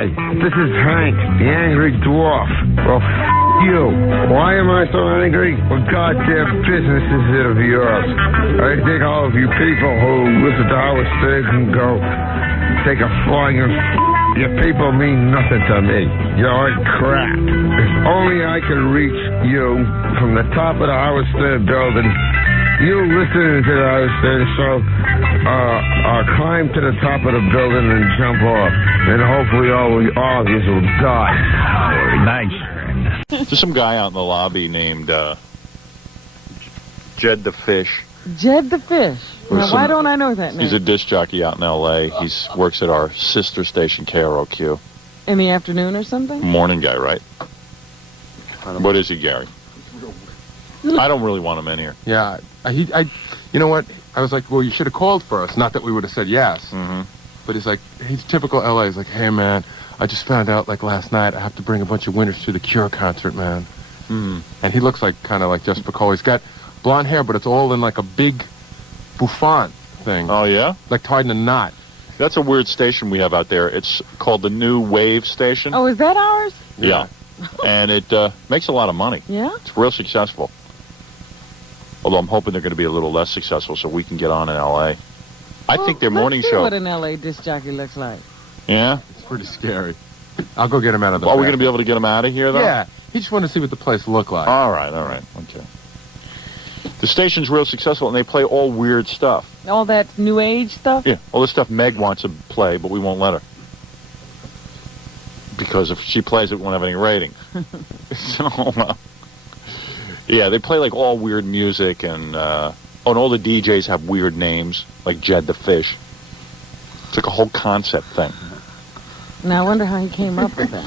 Hi, this is Hank, the Angry Dwarf. Well, you. Why am I so angry? Well, goddamn business is it of yours. I think all of you people who listen to Howard Stern can go take a flying and your people mean nothing to me. You're like crap. If only I could reach you from the top of the Howard Stern building. You listening to the Howard Stern show, climb to the top of the building and jump off. And hopefully all of you will die. Nice. There's some guy out in the lobby named Jed The Fish. Jed The Fish. Now, why don't I know that name? He's a disc jockey out in L.A. He works at our sister station, KROQ. In the afternoon or something? Morning guy, right? What is he, Gary? I don't really want him in here. Yeah, you know what? I was like, well, you should have called first. Not that we would have said yes. Mm-hmm. But he's typical LA. He's like, hey, man, I just found out, like, last night I have to bring a bunch of winners to the Cure concert, man. Mm. And he looks like, kind of like Just Piccolo. He's got blonde hair, but it's all in, like, a big bouffant thing. Oh, yeah? Like tied in a knot. That's a weird station we have out there. It's called the New Wave Station. Oh, is that ours? Yeah. And it makes a lot of money. Yeah? It's real successful. Although I'm hoping they're going to be a little less successful so we can get on in L.A. I think their morning show... Let's see what an L.A. disc jockey looks like. Yeah? It's pretty scary. I'll go get him out of the Are we going to be able to get him out of here, though? Yeah. He just wanted to see what the place looked like. All right. Okay. The station's real successful, and they play all weird stuff. All that new age stuff? Yeah, all the stuff Meg wants to play, but we won't let her. Because if she plays it, we won't have any ratings. So, yeah, they play like all weird music, and all the DJs have weird names, like Jed The Fish. It's like a whole concept thing. Now I wonder how he came up with that.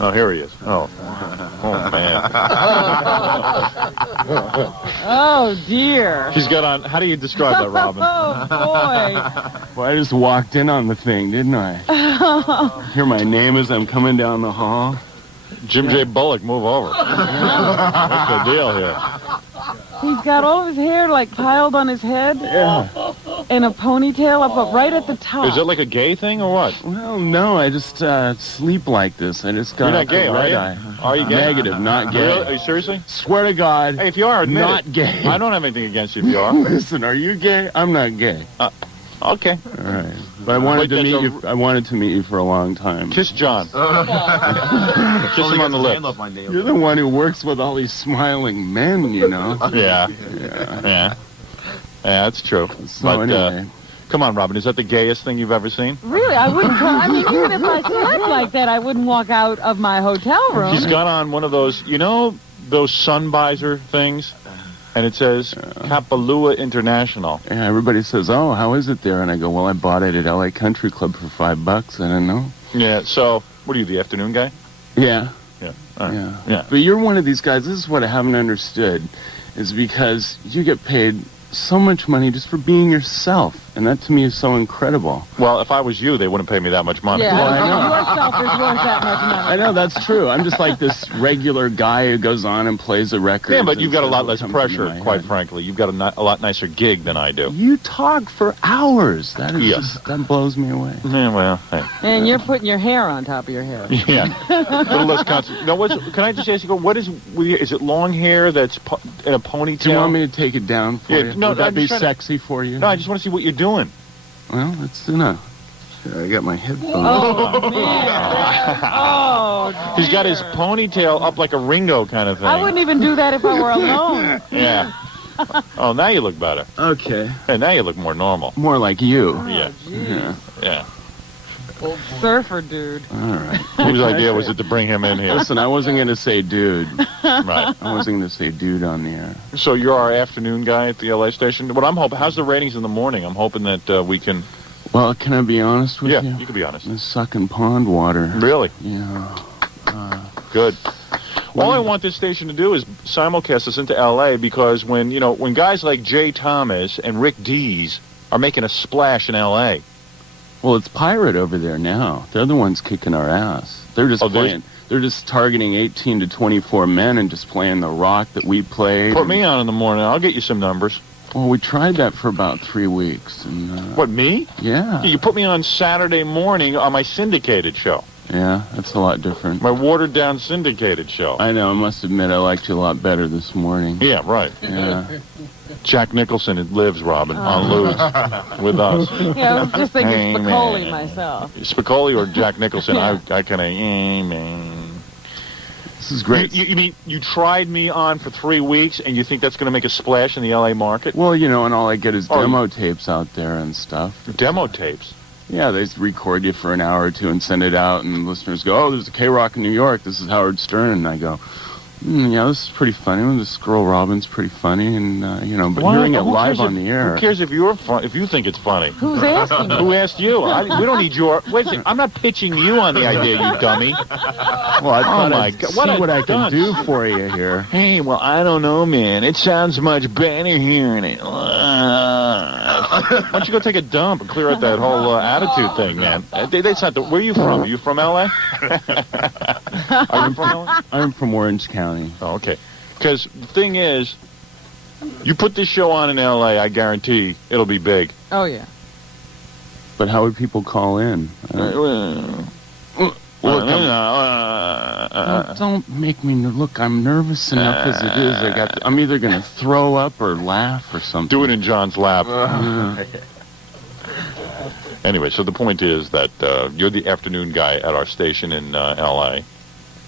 Oh, here he is. Oh man. Oh, dear. She's got on... How do you describe that, Robin? Oh, boy. Well, I just walked in on the thing, didn't I? Hear my name as I'm coming down the hall. Jim J. Bullock, move over. What's the deal here? He's got all of his hair, like, piled on his head. Yeah. And a ponytail up right at the top. Is it like a gay thing or what? Well, no, I just sleep like this. I just got You're not gay, a are red you? eye. Are you gay? Negative, not gay. Really? Are you seriously? Swear to God. Hey, if you are, admit not it. gay. I don't have anything against you if you are. Listen, are you gay? I'm not gay. Okay. All right. But I wanted to meet you. I wanted to meet you for a long time. Kiss John. Kiss him on the lips. You're the one who works with all these smiling men, you know. Yeah, that's true. So but anyway. come on, Robin, is that the gayest thing you've ever seen? Really, I wouldn't. I mean, even if I slept like that, I wouldn't walk out of my hotel room. He's got on one of those, those sun visor things, and it says Kapalua International. Yeah, everybody says, "Oh, how is it there?" And I go, "Well, I bought it at LA Country Club for $5. I don't know." Yeah. So, what are you, the afternoon guy? Yeah. Yeah. All right. Yeah. But you're one of these guys. This is what I haven't understood, is because you get paid so much money just for being yourself, and that to me is so incredible. Well, if I was you, they wouldn't pay me that much money. Yeah, Well, I know. yourself is worth that much money. I know, that's true. I'm just like this regular guy who goes on and plays a record. Yeah, but you've got a lot less pressure, quite frankly. You've got a lot nicer gig than I do. You talk for hours. That is that blows me away. Yeah, well, hey. And you're putting your hair on top of your hair. Yeah. A little less constant. Now, can I just ask you, what is it long hair that's in a ponytail? Do you want me to take it down for you? No, would that be sexy for you? No, I just want to see what you're doing. Well, that's enough. I got my headphones. Oh, man. Oh, He's got his ponytail up like a Ringo kind of thing. I wouldn't even do that if I were alone. Yeah. Oh, now you look better. Okay. Hey, now you look more normal. More like you. Yeah. Yeah. Surfer dude. All right. Whose idea was it to bring him in here? Listen, I wasn't going to say dude. Right. I wasn't going to say dude on the air. So you're our afternoon guy at the LA station. What I'm hoping, how's the ratings in the morning? I'm hoping that we can... Well, can I be honest with you? Yeah, you can be honest. It's sucking pond water. Really? Yeah. Good. All I want this station to do is simulcast us into LA, because when guys like Jay Thomas and Rick Dees are making a splash in LA. Well, it's Pirate over there now. They're the ones kicking our ass. They're just playing. They're just targeting 18 to 24 men and just playing the rock that we played. Put me on in the morning. I'll get you some numbers. Well, we tried that for about 3 weeks. And, What, me? Yeah. You put me on Saturday morning on my syndicated show. Yeah, that's a lot different. My watered-down syndicated show. I know, I must admit, I liked you a lot better this morning. Yeah, right. Yeah. Jack Nicholson lives, Robin, on Lewis with us. Yeah, I was just thinking Hey, Spicoli man. myself. Spicoli or Jack Nicholson? Yeah. I kind of, man. This is great. You mean you tried me on for 3 weeks and you think that's going to make a splash in the L.A. market? Well, you know, and all I get is Oh, demo tapes out there and stuff. Demo tapes? Yeah, they record you for an hour or two and send it out, and listeners go, oh, there's a KROQ in New York, this is Howard Stern, and I go, yeah, this is pretty funny. This girl Robin's pretty funny, and, you know, but hearing it live on the air. Who cares if you're if you think it's funny? Who's asking you? Who asked you? We don't need your... Wait a second, I'm not pitching you on the idea, you dummy. Well, I thought my I'd God, see what I can dunce. do for you here. Hey, well, I don't know, man. It sounds much better hearing it. Why don't you go take a dump and clear out that whole attitude thing, man? That's not the... Where are you from? Are you from L.A.? Are you from L.A.? I'm from Orange County. Oh, okay. Because the thing is, you put this show on in L.A., I guarantee it'll be big. Oh, yeah. But how would people call in? Don't make me look. I'm nervous enough as it is. I'm either going to throw up or laugh or something. Do it in John's lap. Anyway, so the point is that you're the afternoon guy at our station in L.A.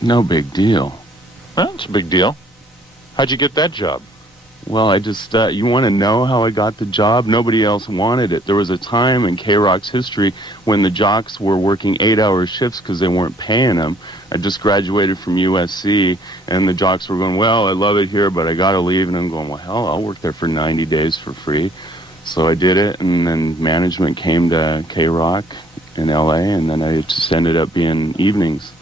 No big deal. Well, it's a big deal. How'd you get that job? Well, I just, you want to know how I got the job? Nobody else wanted it. There was a time in KROQ's history when the jocks were working 8-hour shifts because they weren't paying them. I just graduated from USC, and the jocks were going, well, I love it here, but I got to leave. And I'm going, well, hell, I'll work there for 90 days for free. So I did it, and then management came to KROQ in L.A., and then I just ended up being evenings.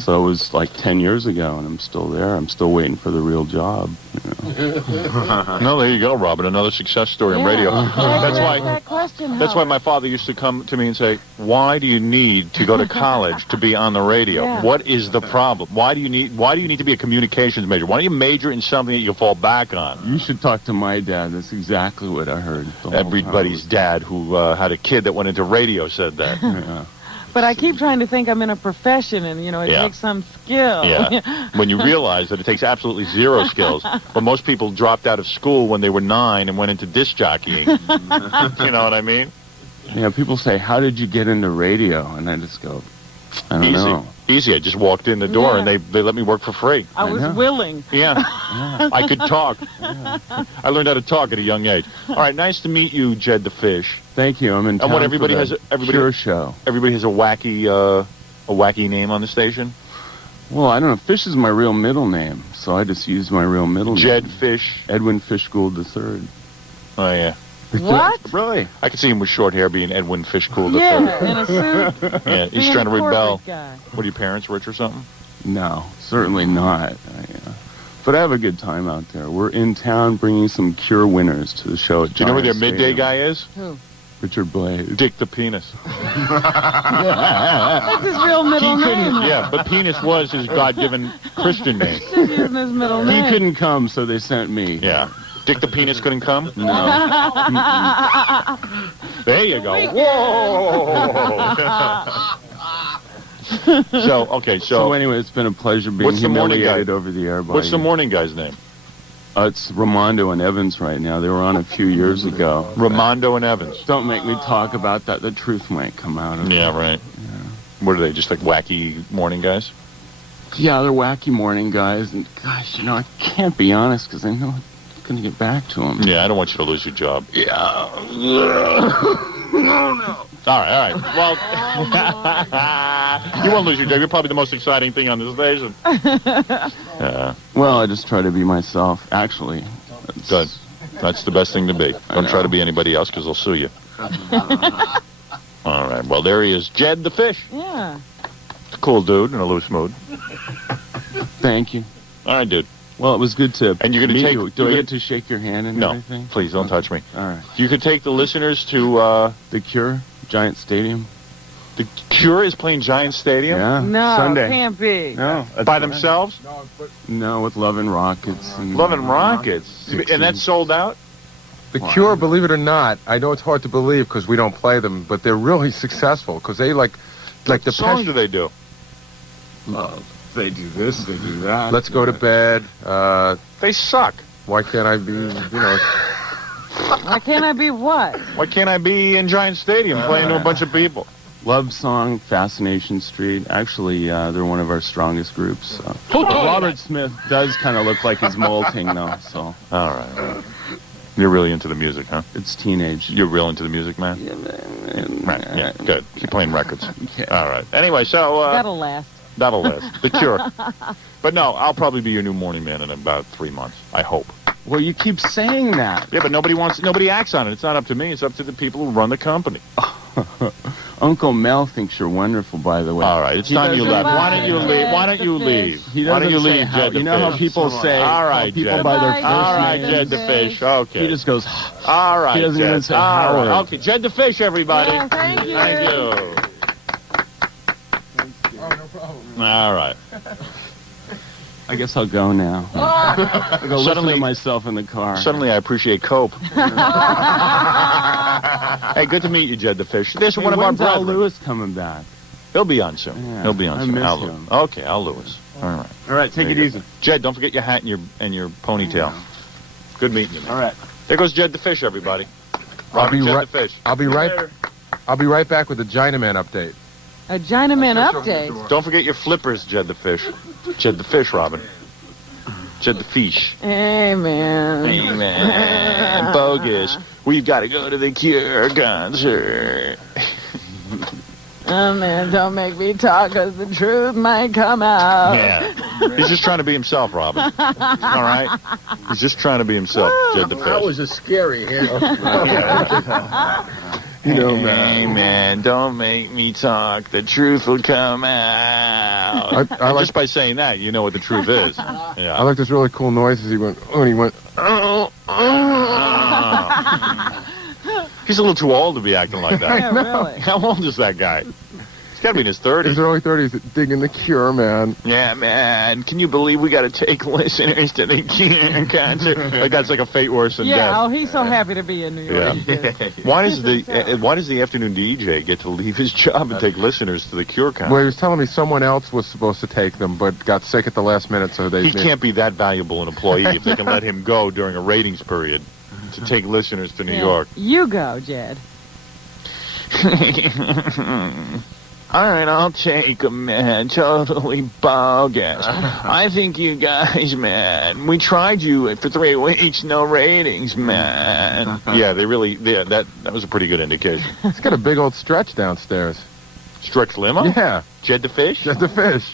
So it was like 10 years ago, and I'm still there. I'm still waiting for the real job. You know. No, there you go, Robin. Another success story on radio. That's why my father used to come to me and say, why do you need to go to college to be on the radio? Yeah. What is the problem? Why do you need to be a communications major? Why don't you major in something that you can fall back on? You should talk to my dad. That's exactly what I heard. Everybody's dad who had a kid that went into radio said that. Yeah. But I keep trying to think I'm in a profession, and, you know, it takes some skill. Yeah. When you realize that it takes absolutely zero skills. But most people dropped out of school when they were 9 and went into disc jockeying. You know what I mean? Yeah, people say, how did you get into radio? And I just go, I don't know. Easy. I just walked in the door, and they let me work for free. I was willing. Yeah. I could talk. I learned how to talk at a young age. All right, nice to meet you, Jed the Fish. Thank you. I'm in town And what everybody for has, the Cure show. Everybody has a wacky name on the station. Well, I don't know. Fish is my real middle name, so I just used my real middle name. Jed Fish. Edwin Fish Gould III. Oh yeah. What? Really? I could see him with short hair being Edwin Fish Gould III. Yeah, in a suit. Yeah, he's Being trying to a corporate rebel. guy. What are your parents, rich or something? No, certainly not. But I have a good time out there. We're in town bringing some Cure winners to the show at Do you know who their Giant midday Stadium. guy is? Who? Richard Blade. Dick the Penis. That's his real middle name. Yeah, but Penis was his God-given Christian name. He's using his middle He name. couldn't come, so they sent me. Yeah. Dick the Penis couldn't come? No. There you go. Whoa! So anyway, it's been a pleasure being What's the morning humiliated guy? over the air by What's the you. morning guy's name? It's Ramondo and Evans right now. They were on a few years ago. Ramondo and Evans. Don't make me talk about that. The truth might come out of it. Yeah, right. What are they, just like wacky morning guys? Yeah, they're wacky morning guys. And gosh, you know, I can't be honest because I know it's going to get back to them. Yeah, I don't want you to lose your job. Yeah. All right. Well, you won't lose your job. You're probably the most exciting thing on this station. Well, I just try to be myself, actually. Good. That's the best thing to be. Don't try to be anybody else because they'll sue you. All right. Well, there he is, Jed the Fish. Yeah. A cool dude in a loose mood. Thank you. All right, dude. Well, it was good to And you're gonna meet take- you. Do you're I gonna- get to shake your hand and No, everything? please don't touch me. All right. You could take the listeners to The Cure, Giant Stadium. the Cure is playing Giant Stadium Yeah. No, Sunday. can't be. No. by themselves. No, with Love and Rockets. And Love and Rockets, and that's sold out. The Cure, believe it or not, I know it's hard to believe because we don't play them, but they're really successful because they like the What song do they do? They do this, they do that. Let's Go to Bed. They suck. Why can't I be, you know? Why can't I be what? Why can't I be in Giant Stadium playing to a bunch of people? Love Song, Fascination Street. Actually, they're one of our strongest groups. Robert Smith does kind of look like he's molting, though. So. All right. You're really into the music, huh? It's teenage. You're real into the music, man? Yeah, man. Right, yeah, good. Keep playing records. Okay. All right. Anyway, so... That'll last. That'll last. The Cure. But no, I'll probably be your new morning man in about 3 months. I hope. Well, you keep saying that. Yeah, but nobody acts on it. It's not up to me. It's up to the people who run the company. Uncle Mel thinks you're wonderful, by the way. All right, it's time you left. Why don't you leave? Why don't you leave? Why don't you leave, Jed the Fish? You know how people say, all right, people Jed. by their first All right, name? Jed the Fish. Okay. He just goes, all right, he doesn't Jed. even say all Howard. right. Okay, Jed the Fish, everybody. Yeah, thank you. Thank you. Oh, no problem. All right. I guess I'll go now. I'll go listen Suddenly- to myself in the car. Suddenly I appreciate Cope. Hey, good to meet you, Jed the Fish. This is Hey, one of our when's Al brethren. Lewis coming back? He'll be on soon. Yeah, He'll be on I soon. miss Al him. Okay, Al Lewis. All right. All right, take There it you easy. go. Jed, don't forget your hat and your ponytail. Good meeting you, man. All right. There goes Jed the Fish, everybody. I'll be Jed right- the Fish. I'll be right back with the Chinaman update. A Chinaman update. Don't forget your flippers, Jed the Fish. Jed the Fish, Robin. Jed the Fish. Hey, man. Hey, man. Bogus. We've got to go to the Cure concert. Oh, man, don't make me talk, because the truth might come out. Yeah. He's just trying to be himself, Robin. All right? He's just trying to be himself, Jed the Fish. That was a scary hit. You know, Hey, man, don't make me talk. The truth will come out. I And like- just by saying that, you know what the truth is. Yeah. I like this really cool noise as he went, oh, and he went, oh. He's a little too old to be acting like that. Yeah, really. How old is that guy? He's got to be in his His 30s. early 30s, digging the Cure, man. Yeah, man. Can you believe we got to take listeners to the Cure concert? Like that's like a fate worse than Yeah, death. oh, he's so happy to be in New York. Yeah. Why does the afternoon DJ get to leave his job and take listeners to the Cure concert? Well, he was telling me someone else was supposed to take them, but got sick at the last minute, so they... He can't be that valuable an employee if they can let him go during a ratings period to take listeners to New Yeah. York. You go, Jed. All right, I'll take 'em, man. Totally bogus. I think you guys, man. We tried you for 3 weeks, no ratings, man. Yeah, that was a pretty good indication. He's got a big old stretch downstairs. Stretch limo? Yeah, Jed the Fish? just the fish.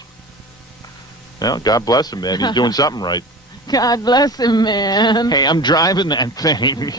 Well, God bless him, man. He's doing something right. God bless him, man. Hey, I'm driving that thing.